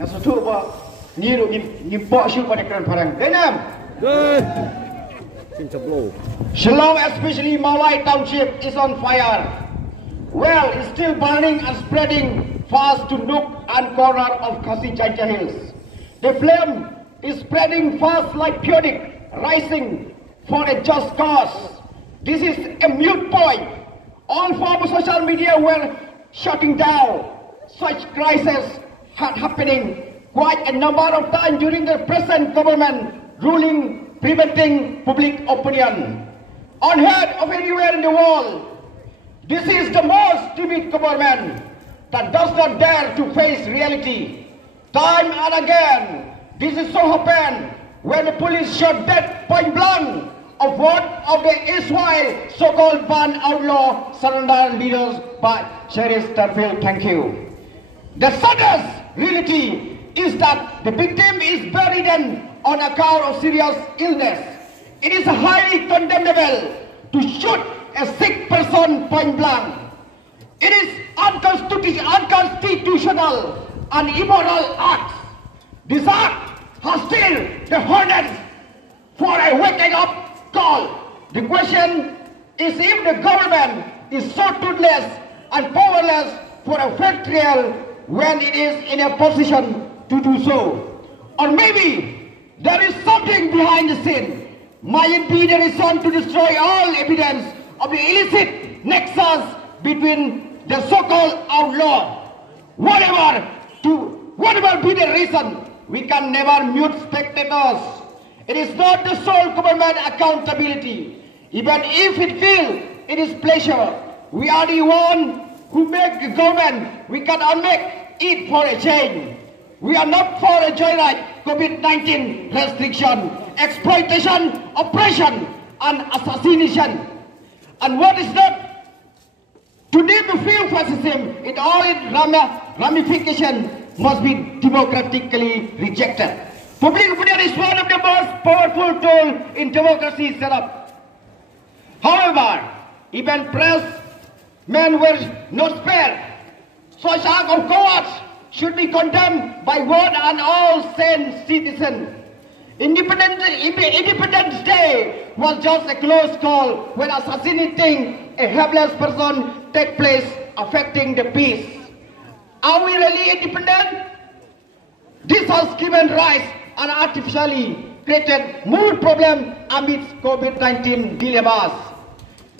Nasuturba niru nimpo syu pada keran parang. Denam. Shillong, especially Mawai Township, is on fire. Well, it's still burning and spreading fast to nook and corner of Khasi Jaija Hills. The flame is spreading fast like periodic, rising for a just cause. This is a mute point. All forms of social media were shutting down. Such crises had happening quite a number of times during the present government ruling, preventing public opinion. Unheard of anywhere in the world. This is the most timid government that does not dare to face reality. Time and again, this is so happened when the police shot dead point blank of one of the erstwhile so-called banned outlaw surrender leaders by Sheriff Starfield. Thank you. The saddest reality is that the victim is buried on account of serious illness. It is highly condemnable to shoot a sick person point blank. It is unconstitutional and immoral act. This act has still the hornets for a waking up call. The question is if the government is so toothless and powerless for a fact trial when it is in a position to do so. Or maybe there is something behind the scene. Might it be the reason to destroy all evidence of the illicit nexus between the so-called outlaw? Whatever be the reason, we can never mute spectators. It is not the sole government accountability. Even if it feels it is pleasure, we are the one who make the government. We can unmake it for a change. We are not for a joyride, COVID-19 restriction, exploitation, oppression, and assassination. And what is that? To name the few fascism in all its ramifications must be democratically rejected. Public opinion is one of the most powerful tools in democracy setup. However, even press men were not spared. Such act of cowards should be condemned by one and all sane citizens. Independence Day was just a close call when assassinating a helpless person took place, affecting the peace. Are we really independent? This has given rise and artificially created more problems amidst COVID-19 dilemmas.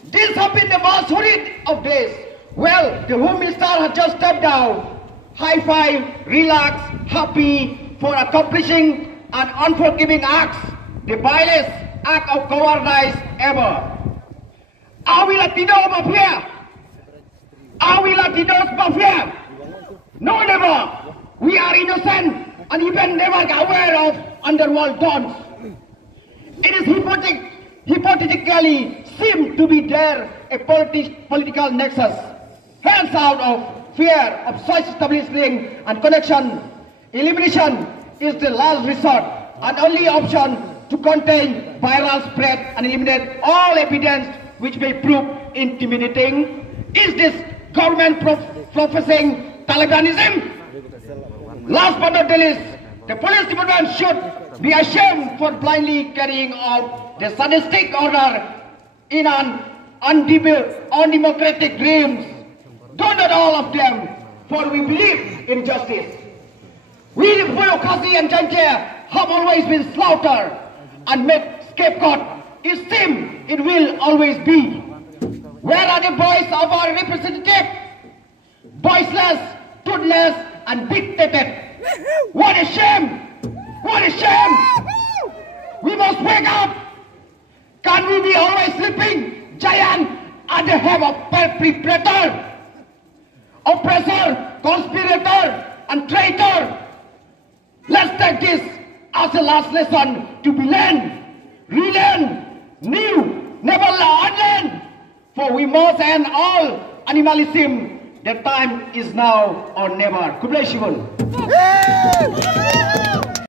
This has been the most horrid of days. Well, the Home Minister has just stepped down. High five, relax, happy for accomplishing an unforgiving act, the vilest act of cowardice ever. Are we Latino mafia? Are we Latinos mafia? No, never. We are innocent and even never aware of underworld dons. It is hypothetically seemed to be there a political nexus. Hence, out of fear of such establishing and connection, elimination is the last resort and only option to contain viral spread and eliminate all evidence which may prove intimidating. Is this government professing Talibanism? Last but not the least, the police department should be ashamed for blindly carrying out the sadistic order in an undemocratic dreams. Don't let all of them, for we believe in justice. We, the people of Khasi and Jaija, have always been slaughtered and made scapegoat. It seems it will always be. Where are the voice of our representative? Voiceless, toothless, and dictated. What a shame! What a shame! We must wake up! Can we be always sleeping giant at the head of perpetrator, oppressor, conspirator, and traitor? Let's take this as a last lesson to be learned, relearn, new, never unlearn. For we must end all animalism. The time is now or never. God bless you all.